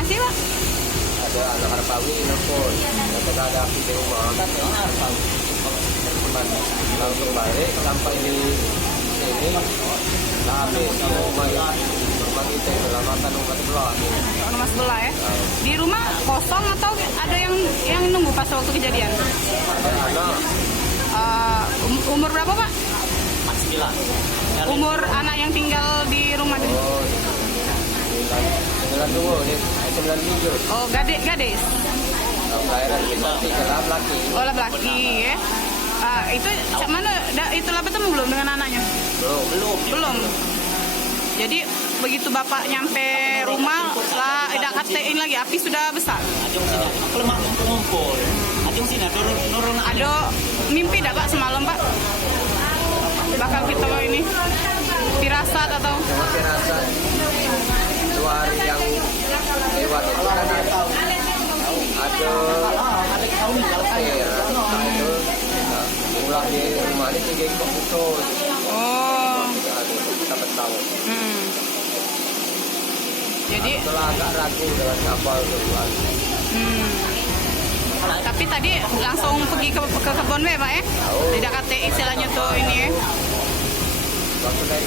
informasi Pak? Ada anak Harpawi nelfon, kata ada api di rumah. Langsung balik sampai di sini, habis rumah itu dalam makan rumah sebelah. Rumah sebelah ya. Di rumah kosong atau ada yang nunggu pas waktu kejadian? Ada anak Umur berapa Pak? 49. Umur anak yang tinggal di rumah itu? oh 92 nih, 97. Oh, gadis. Kelahiran 53 laki. Oh, laki ya. Itu mana? Itu lah bertemu belum dengan anaknya? Belum. Jadi begitu bapak nyampe rumah lah, tidak katain lagi api sudah besar. Ajung sini, kelemah ngumpul. Ajung sini, nurun. Ada mimpi tidak Pak semalam Pak? Bakal kita ini firasat atau? Masih rasa 2 hari yang lewat itu kan ada pulang di rumah ini 3 ekor putus. Oh. Kita tahu. Jadi Setelah agak ragu dengan kapal itu. Tapi tadi langsung pergi ke kebun ya Pak ya? Tidak kata istilahnya tuh ini ya? Waktu dari